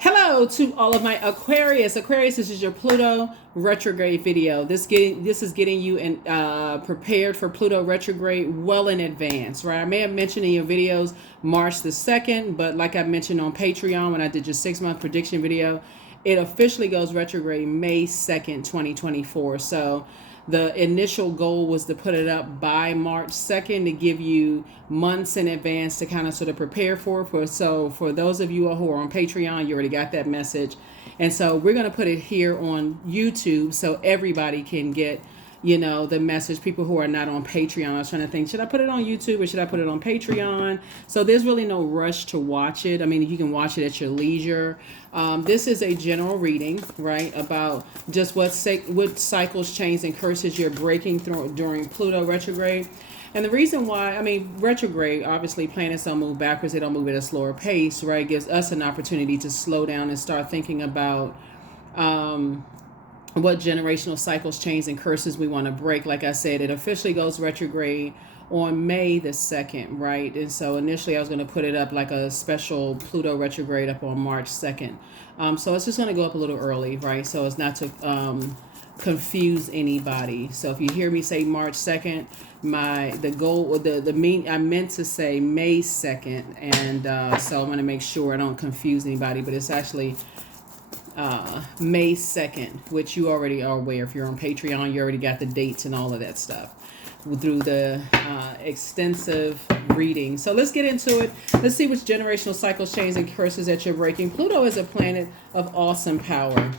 Hello to all of my Aquarius. Aquarius, this is your Pluto retrograde video. This is getting you prepared for Pluto retrograde well in advance, right? I may have mentioned in your videos March the 2nd, but like I mentioned on Patreon when I did your 6-month prediction video, it officially goes retrograde May 2nd, 2024. So the initial goal was to put it up by March 2nd to give you months in advance to kind of sort of prepare for. So for those of you who are on Patreon, you already got that message. And so we're going to put it here on YouTube so everybody can get, the message. People who are not on Patreon, I was trying to think, should I put it on YouTube or should I put it on Patreon? So there's really no rush to watch it. I mean, you can watch it at your leisure. This is a general reading, right, about just what cycles, chains, and curses you're breaking through during Pluto retrograde. And the reason why, retrograde, obviously planets don't move backwards, they don't move at a slower pace, right? Gives us an opportunity to slow down and start thinking about what generational cycles, chains, and curses we want to break. Like I said, it officially goes retrograde on May the 2nd, right? And so initially I was going to put it up like a special Pluto retrograde up on March 2nd. So it's just going to go up a little early, right? So it's not to confuse anybody. So if you hear me say March 2nd, I meant to say May 2nd. And so I'm going to make sure I don't confuse anybody, but it's actually May 2nd, which you already are aware. If you're on Patreon, you already got the dates and all of that stuff through the extensive reading. So let's get into it. Let's see which generational cycles, chains, and curses that you're breaking. Pluto is a planet of awesome power.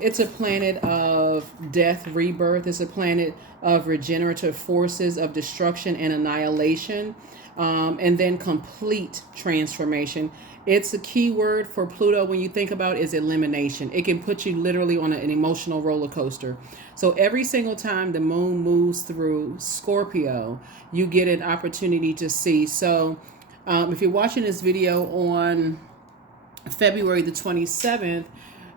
It's a planet of death, rebirth. It's a planet of regenerative forces, of destruction and annihilation, and then complete transformation. It's a key word for Pluto when you think about is elimination. It can put you literally on an emotional roller coaster. So every single time the moon moves through Scorpio, you get an opportunity to see. So if you're watching this video on February the 27th,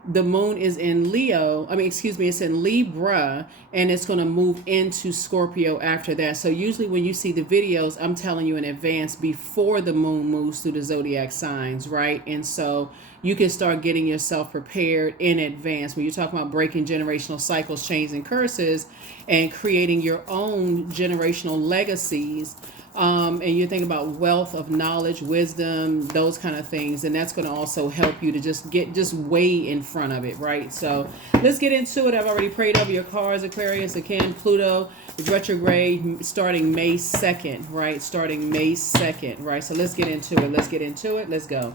the moon is in it's in Libra, and it's going to move into Scorpio after that. So usually when you see the videos, I'm telling you in advance before the moon moves through the zodiac signs, right? And so you can start getting yourself prepared in advance. When you're talking about breaking generational cycles, chains, and curses, and creating your own generational legacies, and you think about wealth of knowledge, wisdom, those kind of things, and that's going to also help you to just get way in front of it, right? So let's get into it. I've already prayed over your cards, Aquarius. Again, Pluto is retrograde starting May 2nd, right? Starting May 2nd, right? So let's get into it. Let's go.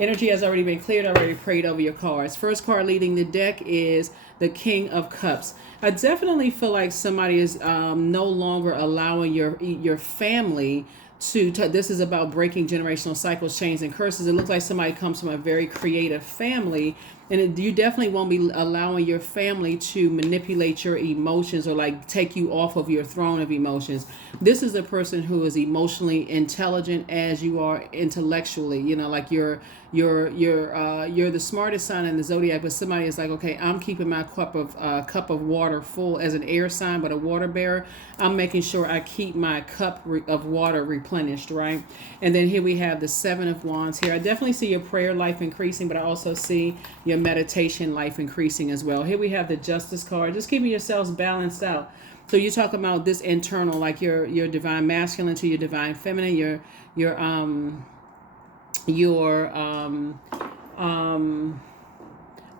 Energy has already been cleared. I already prayed over your cards. First card leading the deck is the King of Cups. I definitely feel like somebody is no longer allowing your family to this is about breaking generational cycles, chains, and curses. It looks like somebody comes from a very creative family, and you definitely won't be allowing your family to manipulate your emotions or like take you off of your throne of emotions. This is a person who is emotionally intelligent as you are intellectually. Like you're the smartest sign in the zodiac, but somebody is like, okay, I'm keeping my cup of water full as an air sign, but a water bearer. I'm making sure I keep my cup of water replenished, right? And then here we have the Seven of Wands here. I definitely see your prayer life increasing, but I also see your meditation life increasing as well. Here we have the Justice card, just keeping yourselves balanced out. So you're talking about this internal, like your divine masculine to your divine feminine, your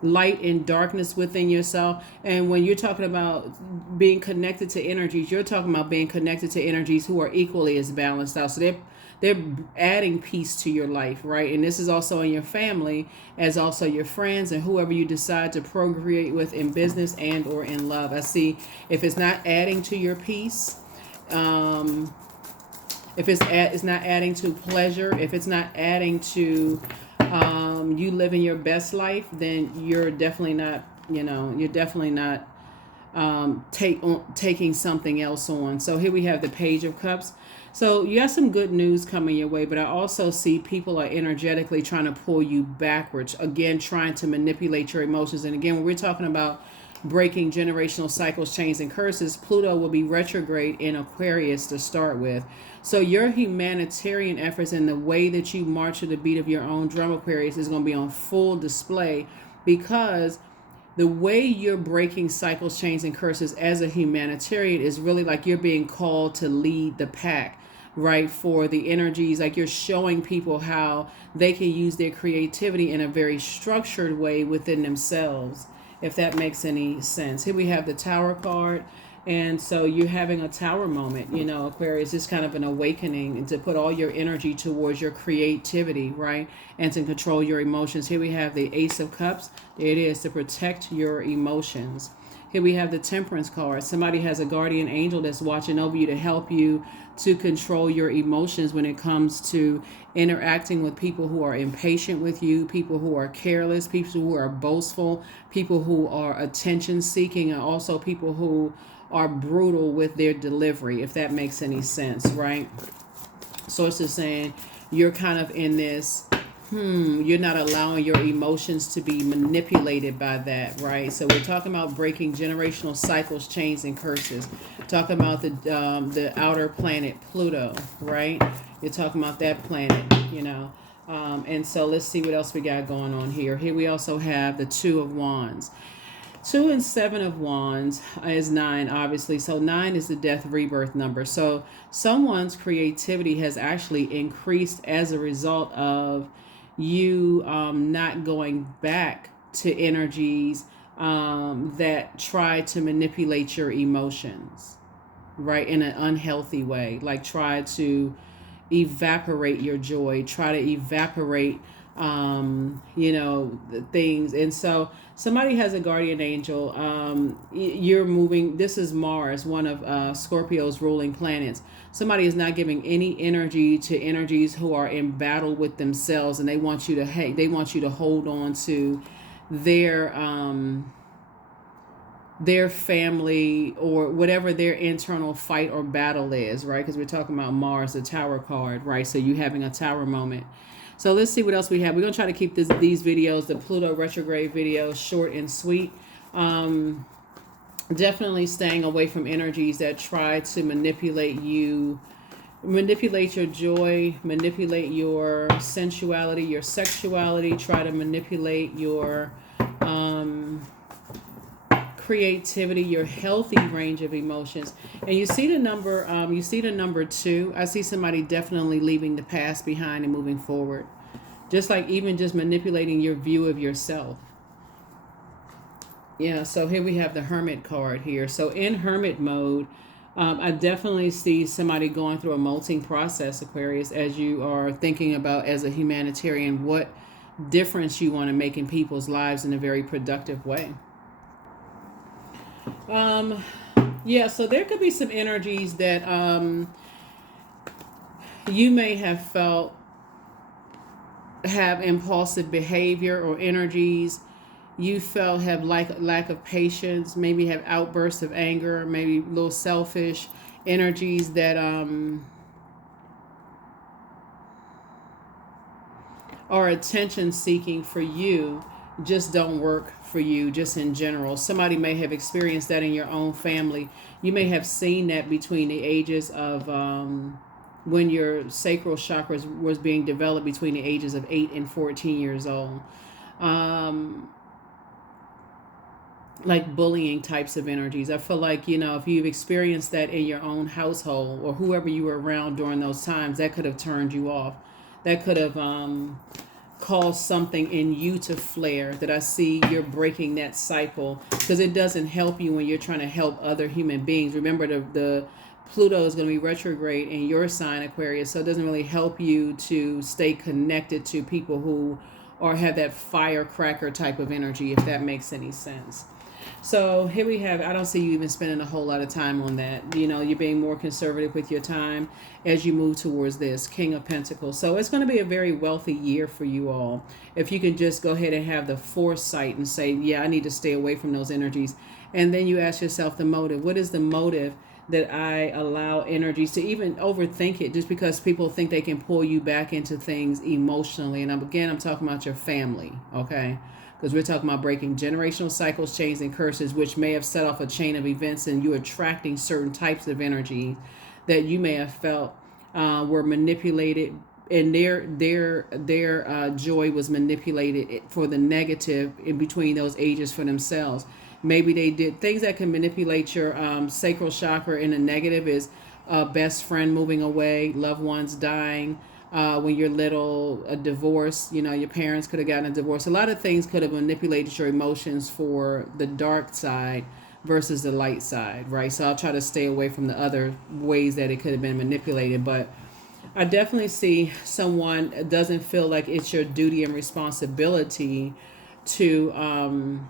light and darkness within yourself. And when you're talking about being connected to energies, you're talking about being connected to energies who are equally as balanced out. So they're adding peace to your life, right? And this is also in your family, as also your friends and whoever you decide to procreate with in business and or in love. I see if it's not adding to your peace, if it's not adding to pleasure, if it's not adding to you living your best life, then you're definitely not, taking something else on. So here we have the Page of Cups. So you got some good news coming your way, but I also see people are energetically trying to pull you backwards, again, trying to manipulate your emotions. And again, when we're talking about breaking generational cycles, chains, and curses, Pluto will be retrograde in Aquarius to start with. So your humanitarian efforts and the way that you march to the beat of your own drum, Aquarius, is going to be on full display, because the way you're breaking cycles, chains, and curses as a humanitarian is really like you're being called to lead the pack, right? For the energies, like you're showing people how they can use their creativity in a very structured way within themselves, if that makes any sense. Here we have the Tower card. And so you're having a tower moment, you know, Aquarius. It's kind of an awakening, and to put all your energy towards your creativity, right? And to control your emotions. Here we have the Ace of Cups. There it is, to protect your emotions. Here we have the Temperance card. Somebody has a guardian angel that's watching over you to help you to control your emotions when it comes to interacting with people who are impatient with you, people who are careless, people who are boastful, people who are attention seeking, and also people who are brutal with their delivery, if that makes any sense, right? So it's just saying you're kind of in this, you're not allowing your emotions to be manipulated by that, right? So we're talking about breaking generational cycles, chains, and curses. Talking about the outer planet Pluto, right? You're talking about that planet, you know. And so let's see what else we got going on here. Here we also have the Two of Wands. 2 and 7 of Wands is 9, obviously. So 9 is the death rebirth number. So someone's creativity has actually increased as a result of you not going back to energies that try to manipulate your emotions, right, in an unhealthy way. Like try to evaporate your joy, try to evaporate you know, the things. And so somebody has a guardian angel. You're moving. This is Mars, one of Scorpio's ruling planets. Somebody is not giving any energy to energies who are in battle with themselves, and they want you to they want you to hold on to their family or whatever their internal fight or battle is, right? Because we're talking about Mars, the Tower card, right? So you having a tower moment. So let's see what else we have. We're going to try to keep these videos, the Pluto retrograde videos, short and sweet. Definitely staying away from energies that try to manipulate you, manipulate your joy, manipulate your sensuality, your sexuality, try to manipulate your creativity, your healthy range of emotions. And you see the number 2. I see somebody definitely leaving the past behind and moving forward. Just like even just manipulating your view of yourself. Yeah, so here we have the Hermit card here. So in Hermit mode, I definitely see somebody going through a molting process, Aquarius, as you are thinking about, as a humanitarian, what difference you want to make in people's lives in a very productive way. Yeah, so there could be some energies that you may have felt have impulsive behavior, or energies you felt have lack of patience, maybe have outbursts of anger, maybe a little selfish energies that are attention seeking for you, just don't work for you, just in general. Somebody may have experienced that in your own family. You may have seen that between the ages of when your sacral chakra was being developed, between the ages of 8 and 14 years old. Like bullying types of energies. I feel like, you know, if you've experienced that in your own household, or whoever you were around during those times, that could have turned you off. That could have cause something in you to flare, that I see you're breaking that cycle, because it doesn't help you when you're trying to help other human beings. Remember, the Pluto is going to be retrograde in your sign, Aquarius, so it doesn't really help you to stay connected to people who have that firecracker type of energy, if that makes any sense. So here we have, I don't see you even spending a whole lot of time on that. You know, you're being more conservative with your time as you move towards this King of Pentacles. So it's going to be a very wealthy year for you all. If you can just go ahead and have the foresight and say, yeah, I need to stay away from those energies. And then you ask yourself the motive. What is the motive that I allow energies to even overthink it, just because people think they can pull you back into things emotionally. And I'm talking about your family, okay? Because we're talking about breaking generational cycles, chains, and curses, which may have set off a chain of events, and you attracting certain types of energy that you may have felt were manipulated, and their joy was manipulated for the negative in between those ages for themselves. Maybe they did things that can manipulate your sacral chakra in a negative, is a best friend moving away, loved ones dying, when you're little, a divorce, your parents could have gotten a divorce. A lot of things could have manipulated your emotions for the dark side versus the light side, right? So I'll try to stay away from the other ways that it could have been manipulated. But I definitely see someone doesn't feel like it's your duty and responsibility to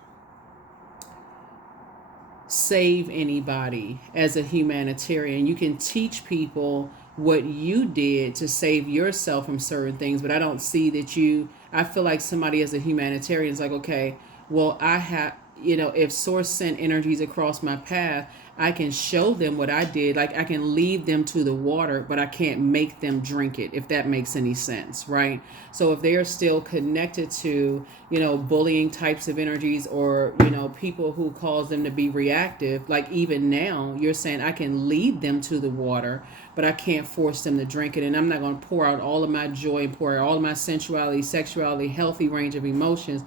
save anybody as a humanitarian. You can teach people what you did to save yourself from certain things, but I don't see that I feel like somebody as a humanitarian is like, okay, well, I have, if source sent energies across my path, I can show them what I did. Like, I can lead them to the water, but I can't make them drink it, if that makes any sense, right? So if they are still connected to, bullying types of energies, or, people who cause them to be reactive, like even now, you're saying I can lead them to the water, but I can't force them to drink it. And I'm not going to pour out all of my joy and pour out all of my sensuality, sexuality, healthy range of emotions.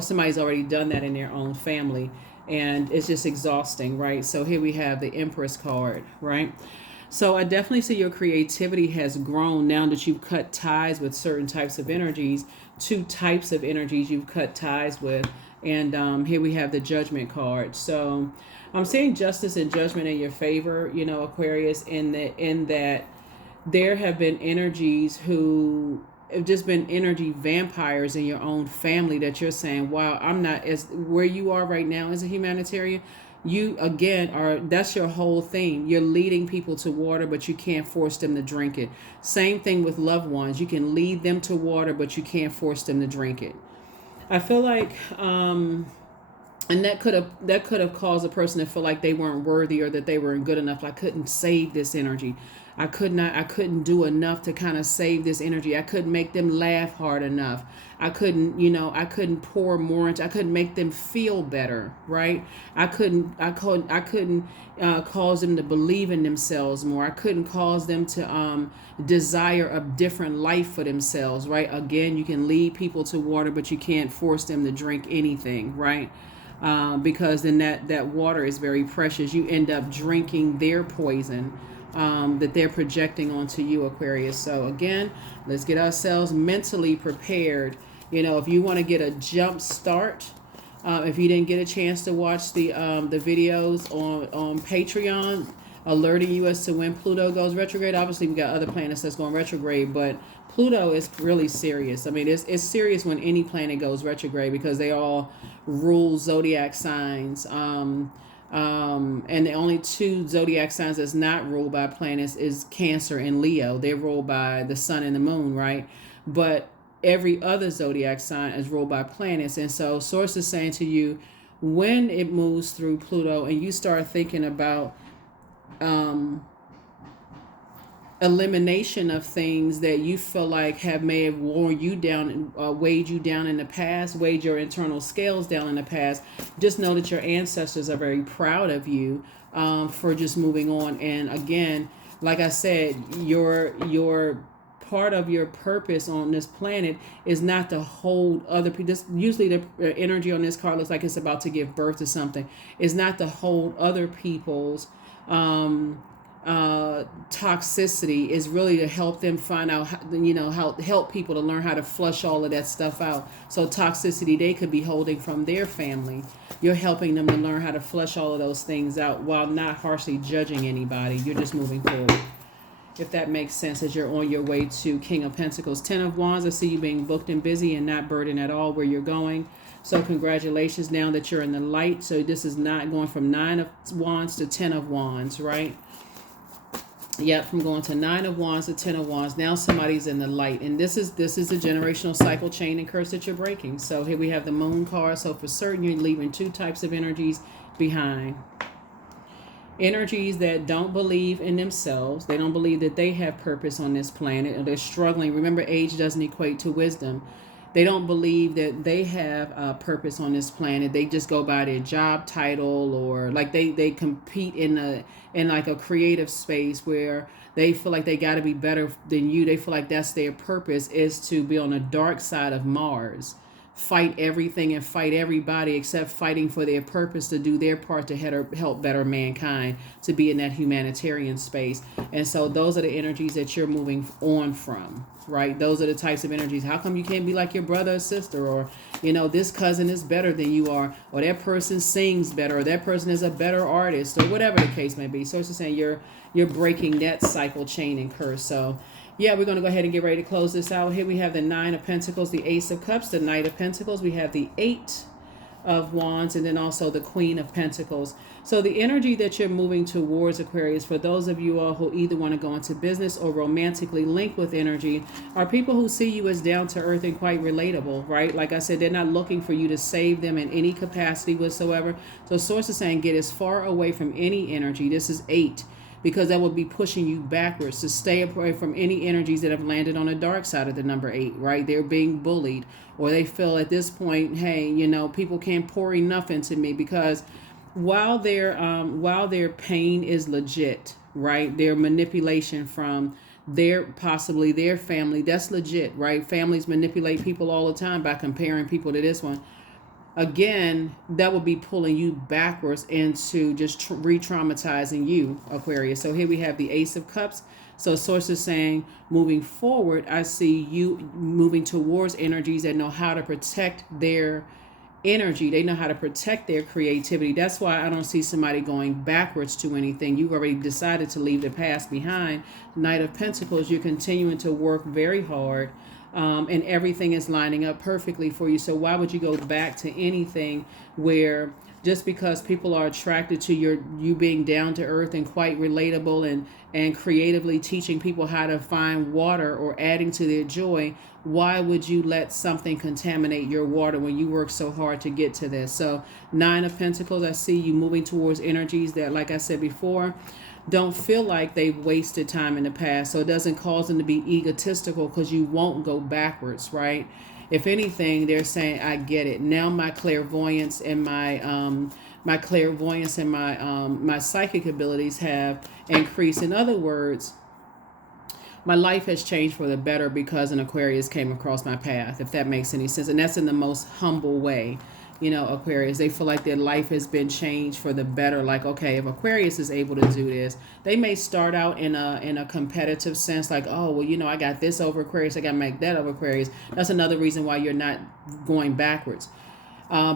Somebody's already done that in their own family. And it's just exhausting, right? So here we have the Empress card, right? So I definitely see your creativity has grown now that you've cut ties with certain types of energies. 2 types of energies you've cut ties with. And here we have the Judgment card. So I'm seeing justice and judgment in your favor, Aquarius, in that there have been energies who have just been energy vampires in your own family, that you're saying, wow, I'm not as where you are right now as a humanitarian. You again that's your whole thing. You're leading people to water, but you can't force them to drink it. Same thing with loved ones. You can lead them to water, but you can't force them to drink it. I feel like and that could have caused a person to feel like they weren't worthy, or that they weren't good enough. I couldn't save this energy. I couldn't do enough to kind of save this energy. I couldn't make them laugh hard enough. I couldn't pour more into, I couldn't make them feel better, right? I couldn't cause them to believe in themselves more. I couldn't cause them to desire a different life for themselves, right? Again, you can lead people to water, but you can't force them to drink anything, right? Because then that water is very precious. You end up drinking their poison that they're projecting onto you, Aquarius. So again, let's get ourselves mentally prepared. If you want to get a jump start, if you didn't get a chance to watch the videos on Patreon, alerting you as to when Pluto goes retrograde. Obviously, we got other planets that's going retrograde, but Pluto is really serious. I mean, it's serious when any planet goes retrograde, because they all rule zodiac signs. And the only 2 zodiac signs that's not ruled by planets is Cancer and Leo. They're ruled by the sun and the moon, right? But every other zodiac sign is ruled by planets. And so Source is saying to you, when it moves through Pluto and you start thinking about elimination of things that you feel like may have worn you down, weighed you down in the past, weighed your internal scales down in the past, just know that your ancestors are very proud of you for just moving on. And again, like I said, your part of your purpose on this planet is not to hold other people. Usually the energy on this card looks like it's about to give birth to something. It's not to hold other people's toxicity. Is really to help them find out how help people to learn how to flush all of that stuff out. So toxicity they could be holding from their family, you're helping them to learn how to flush all of those things out while not harshly judging anybody. You're just moving forward, if that makes sense, as you're on your way to King of Pentacles. 10 of Wands, I see you being booked and busy and not burdened at all where you're going. So congratulations now that you're in the light. So this is not going from 9 of Wands to 10 of Wands, right? Yep, from going to 9 of Wands to 10 of Wands. Now somebody's in the light. And this is a generational cycle, chain, and curse that you're breaking. So here we have the Moon card. So for certain, you're leaving 2 types of energies behind. Energies that don't believe in themselves. They don't believe that they have purpose on this planet, or they're struggling. Remember, age doesn't equate to wisdom. They don't believe that they have a purpose on this planet. They just go by their job title, or like they compete in like a creative space where they feel like they got to be better than you. They feel like that's their purpose, is to be on the dark side of Mars, fight everything and fight everybody, except fighting for their purpose, to do their part to help better mankind, to be in that humanitarian space. And so those are the energies that you're moving on from, right? Those are the types of energies. How come you can't be like your brother or sister, or this cousin is better than you are, or that person sings better, or that person is a better artist, or whatever the case may be. So it's just saying you're breaking that cycle, chain, and curse. So yeah, we're going to go ahead and get ready to close this out. Here we have the Nine of Pentacles, the Ace of Cups, the Knight of Pentacles. We have the Eight of Wands, and then also the Queen of Pentacles. So the energy that you're moving towards, Aquarius, for those of you all who either want to go into business or romantically link with energy, are people who see you as down to earth and quite relatable, right? Like I said, they're not looking for you to save them in any capacity whatsoever. So Source is saying get as far away from any energy. This is 8. Because that will be pushing you backwards, to stay away from any energies that have landed on the dark side of the number 8, right? They're being bullied, or they feel at this point, hey, people can't pour enough into me, because while their pain is legit, right? Their manipulation from possibly their family, that's legit, right? Families manipulate people all the time by comparing people to this one. Again, that would be pulling you backwards into just re-traumatizing you, Aquarius. So here we have the Ace of Cups. So Source is saying, moving forward, I see you moving towards energies that know how to protect their energy. They know how to protect their creativity. That's why I don't see somebody going backwards to anything. You've already decided to leave the past behind. Knight of Pentacles, you're continuing to work very hard. And everything is lining up perfectly for you. So why would you go back to anything where just because people are attracted to you being down to earth and quite relatable and creatively teaching people how to find water or adding to their joy, why would you let something contaminate your water when you work so hard to get to this? So 9 of Pentacles, I see you moving towards energies that, like I said before, don't feel like they've wasted time in the past. So it doesn't cause them to be egotistical, because you won't go backwards, right? If anything, they're saying, I get it. Now my clairvoyance and my psychic abilities have increased. In other words, my life has changed for the better because an Aquarius came across my path, if that makes any sense. And that's in the most humble way. Aquarius, they feel like their life has been changed for the better. Like, okay, if Aquarius is able to do this, they may start out in a competitive sense, like, oh, well, I got this over Aquarius, I got to make that over Aquarius. That's another reason why you're not going backwards,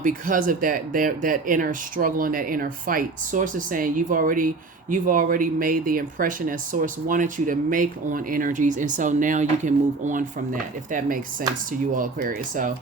because of that inner struggle and that inner fight. Source is saying you've already made the impression that Source wanted you to make on energies, and so now you can move on from that, if that makes sense to you all, Aquarius. So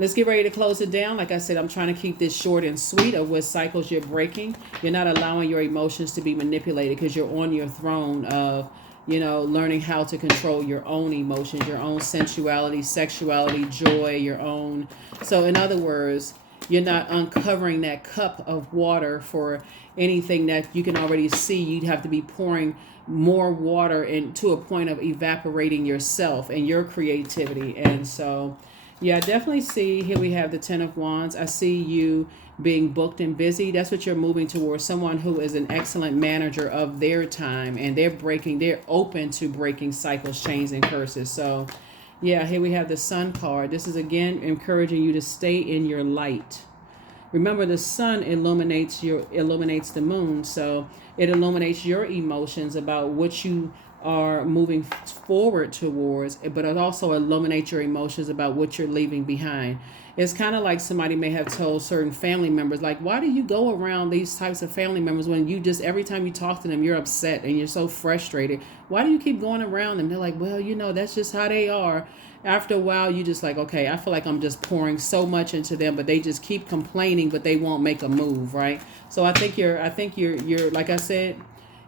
let's get ready to close it down. Like I said, I'm trying to keep this short and sweet of what cycles you're breaking. You're not allowing your emotions to be manipulated, because you're on your throne of, learning how to control your own emotions, your own sensuality, sexuality, joy, your own. So in other words, you're not uncovering that cup of water for anything that you can already see. You'd have to be pouring more water to a point of evaporating yourself and your creativity. And so yeah, I definitely see, here we have the 10 of Wands. I see you being booked and busy. That's what you're moving towards, someone who is an excellent manager of their time, and they're open to breaking cycles, chains, and curses. So yeah, here we have the Sun card. This is again encouraging you to stay in your light. Remember, the sun illuminates the moon, so it illuminates your emotions about what you are moving forward towards, but it also illuminates your emotions about what you're leaving behind. It's kind of like somebody may have told certain family members, like, why do you go around these types of family members when you just, every time you talk to them, you're upset and you're so frustrated? Why do you keep going around them? They're like, well, that's just how they are. After a while, you just like, okay, I feel like I'm just pouring so much into them, but they just keep complaining, but they won't make a move, right? So I think you're like I said,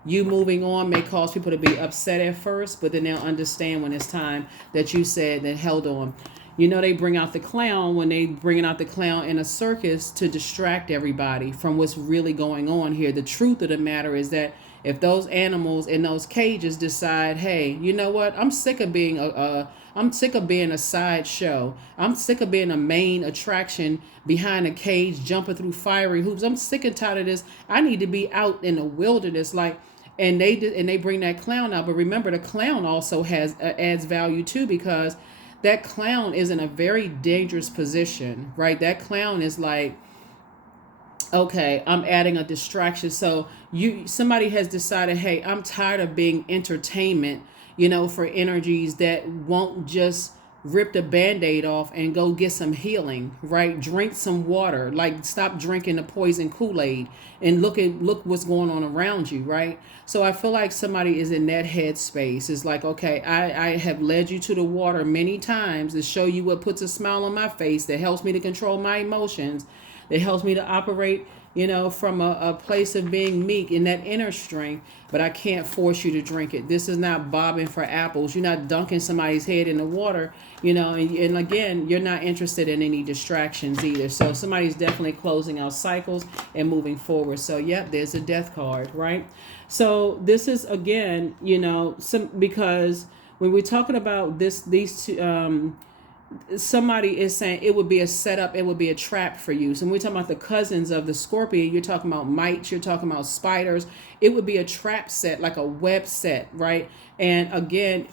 you moving on may cause people to be upset at first, but then they'll understand when it's time that you said that held on. You know, they bring out the clown when they bringing out the clown in a circus to distract everybody from what's really going on here. The truth of the matter is that if those animals in those cages decide, hey, you know what, I'm sick of being I'm sick of being a sideshow. I'm sick of being a main attraction behind a cage, jumping through fiery hoops. I'm sick and tired of this. I need to be out in the wilderness, like. And they bring that clown out. But remember, the clown also has adds value too, because that clown is in a very dangerous position, right? That clown is like, okay, I'm adding a distraction. So somebody has decided, hey, I'm tired of being entertainment, for energies that won't just rip the band-aid off and go get some healing, right? Drink some water, like stop drinking the poison Kool-Aid and look what's going on around you, right? So I feel like somebody is in that headspace. It's like, okay, I have led you to the water many times to show you what puts a smile on my face, that helps me to control my emotions, that helps me to operate, from a place of being meek in that inner strength, but I can't force you to drink it. This is not bobbing for apples. You're not dunking somebody's head in the water, and again, you're not interested in any distractions either. So somebody's definitely closing out cycles and moving forward. So yep, there's a death card, right? So this is again, because when we're talking about these two, somebody is saying it would be a setup, it would be a trap for you. So when we're talking about the cousins of the scorpion, you're talking about mites, you're talking about spiders. It would be a trap set, like a web set, right? And again,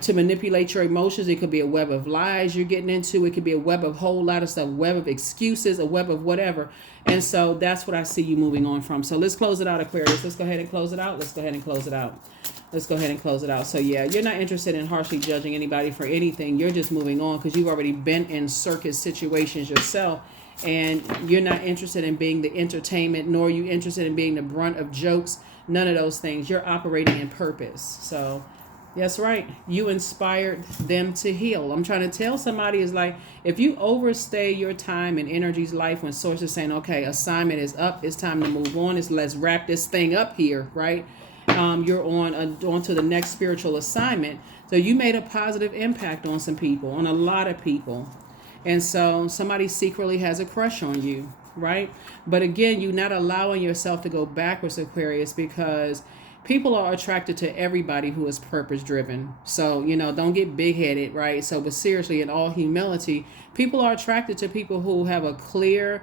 to manipulate your emotions, it could be a web of lies you're getting into. It could be a web of whole lot of stuff, web of excuses, a web of whatever. And so that's what I see you moving on from. So let's close it out, Aquarius. Let's go ahead and close it out. Let's go ahead and close it out. Let's go ahead and close it out. So yeah, you're not interested in harshly judging anybody for anything. You're just moving on because you've already been in circus situations yourself. And you're not interested in being the entertainment, nor are you interested in being the brunt of jokes. None of those things. You're operating in purpose. So that's right. You inspired them to heal. I'm trying to tell somebody is like, if you overstay your time and energy's life when source is saying, okay, assignment is up, it's time to move on. Let's wrap this thing up here, right? You're on to the next spiritual assignment. So you made a positive impact on some people, on a lot of people. And so somebody secretly has a crush on you, right? But again, you're not allowing yourself to go backwards, Aquarius, because people are attracted to everybody who is purpose driven. So, don't get big headed, right? So, but seriously, in all humility, people are attracted to people who have a clear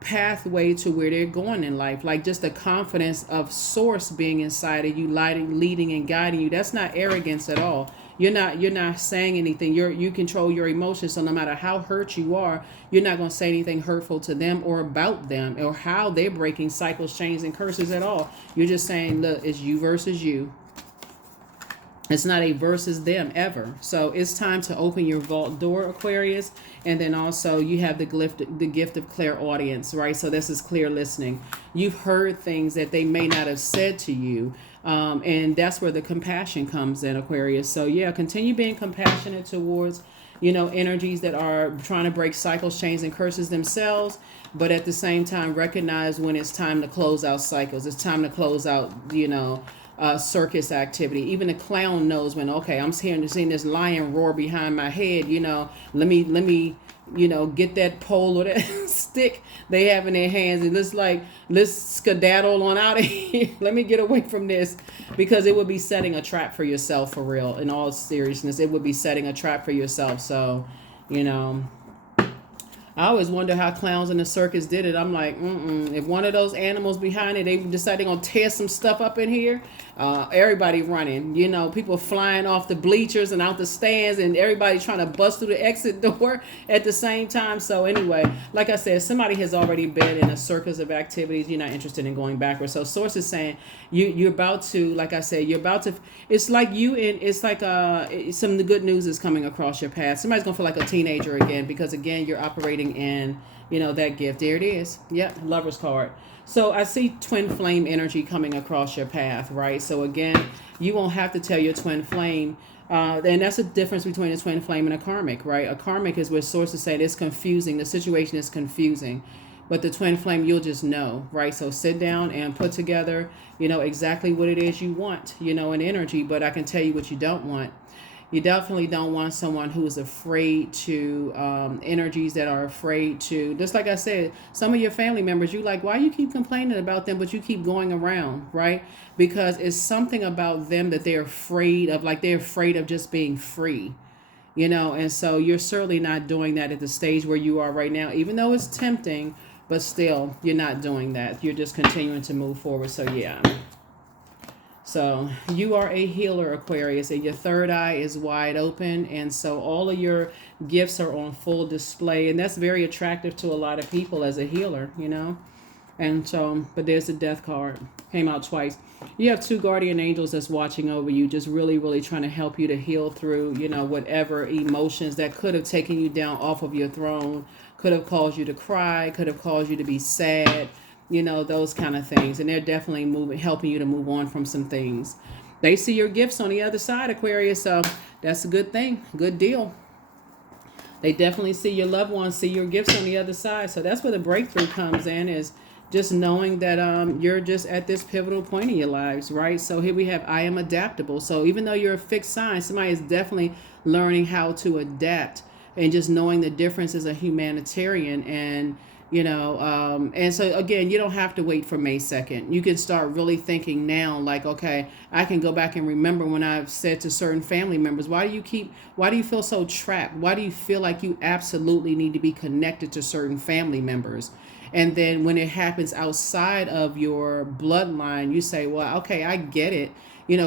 pathway to where they're going in life, like just the confidence of source being inside of you, leading and guiding you. That's not arrogance at all. You're not saying anything. You control your emotions. So no matter how hurt you are, you're not going to say anything hurtful to them or about them or how they're breaking cycles, chains, and curses at all. You're just saying, look, it's you versus you. It's not a versus them ever. So it's time to open your vault door, Aquarius. And then also you have the gift of clairaudience, right? So this is clear listening. You've heard things that they may not have said to you. And that's where the compassion comes in, Aquarius. So yeah, continue being compassionate towards, energies that are trying to break cycles, chains, and curses themselves. But at the same time, recognize when it's time to close out cycles. It's time to close out, circus activity. Even the clown knows when, okay, I'm seeing this lion roar behind my head, let me get that pole or that stick they have in their hands and let's skedaddle on out of here. Let me get away from this, because it would be setting a trap for yourself, for real. In all seriousness, it would be setting a trap for yourself. So, I always wonder how clowns in the circus did it. I'm like, if one of those animals behind it, they decide they're going to tear some stuff up in here, everybody running, people flying off the bleachers and out the stands, and everybody trying to bust through the exit door at the same time. So anyway, like I said, somebody has already been in a circus of activities. You're not interested in going backwards. So source is saying you're about to, like I said, it's like some of the good news is coming across your path. Somebody's going to feel like a teenager again, because again, you're operating in that gift. There it is. Yep, Lover's card. So I see twin flame energy coming across your path, right? So again, you won't have to tell your twin flame, and that's the difference between a twin flame and a karmic, right? A karmic is where sources say it's confusing, the situation is confusing, but the twin flame, you'll just know, right? So sit down and put together exactly what it is you want, in energy. But I can tell you what you don't want. You definitely don't want someone who's afraid to, energies that are afraid to, just like I said, some of your family members, you like, why you keep complaining about them, but you keep going around, right? Because it's something about them that they're afraid of, like they're afraid of just being free, and so you're certainly not doing that at the stage where you are right now, even though it's tempting, but still, you're not doing that. You're just continuing to move forward. So, yeah. So you are a healer, Aquarius, and your third eye is wide open. And so all of your gifts are on full display. And that's very attractive to a lot of people as a healer. And so, but there's the death card. Came out twice. You have two guardian angels that's watching over you, just really, really trying to help you to heal through, whatever emotions that could have taken you down off of your throne, could have caused you to cry, could have caused you to be sad, those kind of things. And they're definitely helping you to move on from some things. They see your gifts on the other side, Aquarius. So that's a good thing. Good deal. They definitely see your loved ones, see your gifts on the other side. So that's where the breakthrough comes in, is just knowing that you're just at this pivotal point in your lives, right? So here we have, I am adaptable. So even though you're a fixed sign, somebody is definitely learning how to adapt, and just knowing the difference as a humanitarian. And so again, you don't have to wait for May 2nd. You can start really thinking now, like, okay, I can go back and remember when I've said to certain family members, why do you feel so trapped? Why do you feel like you absolutely need to be connected to certain family members? And then when it happens outside of your bloodline, you say, well, okay, I get it.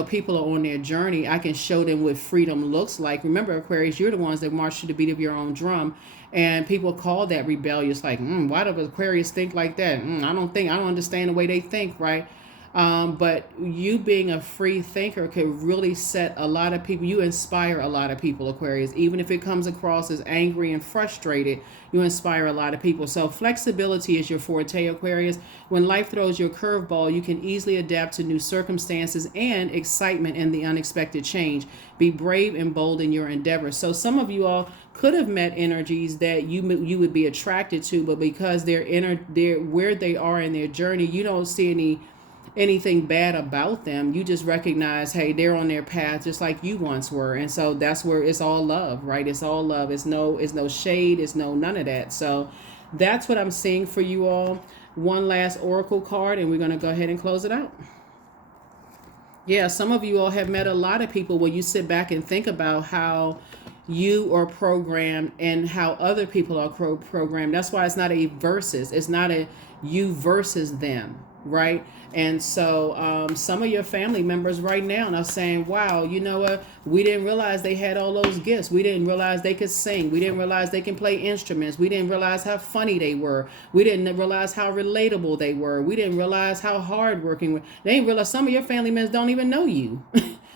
People are on their journey. I can show them what freedom looks like. Remember, Aquarius, you're the ones that march to the beat of your own drum. And people call that rebellious, like, why do Aquarius think like that? I don't understand the way they think, right? But you being a free thinker could really set a lot of people, you inspire a lot of people, Aquarius. Even if it comes across as angry and frustrated, you inspire a lot of people. So flexibility is your forte, Aquarius. When life throws you a curveball, you can easily adapt to new circumstances and excitement in the unexpected change. Be brave and bold in your endeavors. So some of you all could have met energies that you would be attracted to, but because they're where they are in their journey, you don't see anything bad about them. You just recognize, hey, they're on their path just like you once were. And so that's where it's all love, right? It's all love. It's no shade. It's none of that. So that's what I'm seeing for you all. One last oracle card, and we're going to go ahead and close it out. Yeah, some of you all have met a lot of people where you sit back and think about how you are programmed and how other people are programmed. That's why it's not a versus. It's not a you versus them, right? And so some of your family members right now are saying, wow, you know what? We didn't realize they had all those gifts. We didn't realize they could sing. We didn't realize they can play instruments. We didn't realize how funny they were. We didn't realize how relatable they were. We didn't realize how hardworking. They didn't realize some of your family members don't even know you.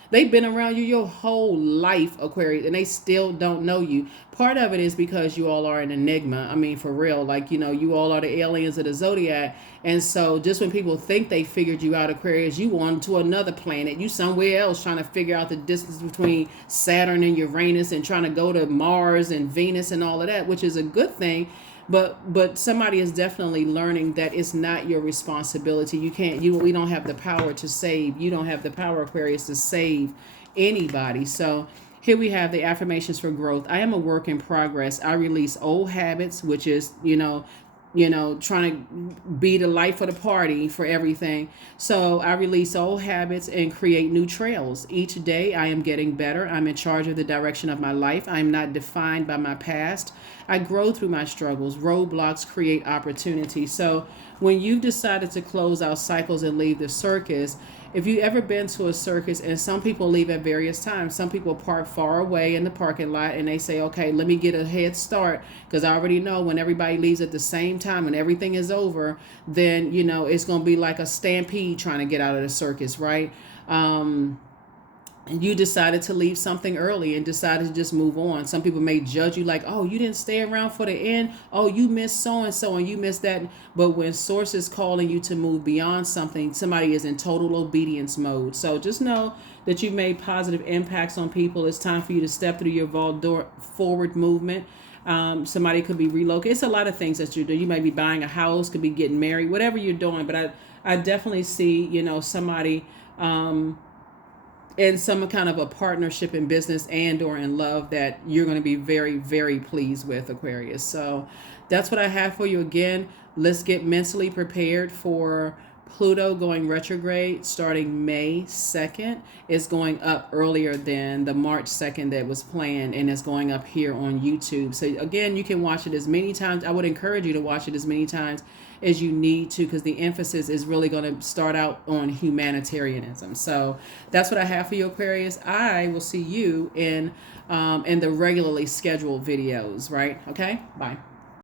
They've been around you your whole life, Aquarius, and they still don't know you. Part of it is because you all are an enigma. I mean, for real, like, you all are the aliens of the Zodiac. And so just when people think they figured you out, Aquarius, you on to another planet. You somewhere else trying to figure out the distance between Saturn and Uranus and trying to go to Mars and Venus and all of that, which is a good thing. But somebody is definitely learning that it's not your responsibility. We don't have the power to save. You don't have the power, Aquarius, to save anybody. So here we have the affirmations for growth. I am a work in progress. I release old habits, which is, trying to be the life of the party for everything. So I release old habits and create new trails. Each day I am getting better. I'm in charge of the direction of my life. I'm not defined by my past. I grow through my struggles. Roadblocks create opportunity. So when you've decided to close out cycles and leave the circus, if you've ever been to a circus, and some people leave at various times, some people park far away in the parking lot and they say, okay, let me get a head start, because I already know when everybody leaves at the same time and everything is over, then, it's going to be like a stampede trying to get out of the circus, right? And you decided to leave something early and decided to just move on. Some people may judge you like, oh, you didn't stay around for the end. Oh, you missed so-and-so and you missed that. But when source is calling you to move beyond something, somebody is in total obedience mode. So just know that you've made positive impacts on people. It's time for you to step through your forward movement. Somebody could be relocated. It's a lot of things that you do. You might be buying a house, could be getting married, whatever you're doing. But I definitely see, somebody... in some kind of a partnership in business and or in love that you're going to be very, very pleased with, Aquarius. So that's what I have for you. Again, let's get mentally prepared for Pluto going retrograde starting May 2nd. It's going up earlier than the March 2nd that was planned, and it's going up here on YouTube. So again, you can watch it as many times. I would encourage you to watch it as many times as you need to, because the emphasis is really going to start out on humanitarianism. So that's what I have for you, Aquarius. I will see you in the regularly scheduled videos, right? Okay, bye.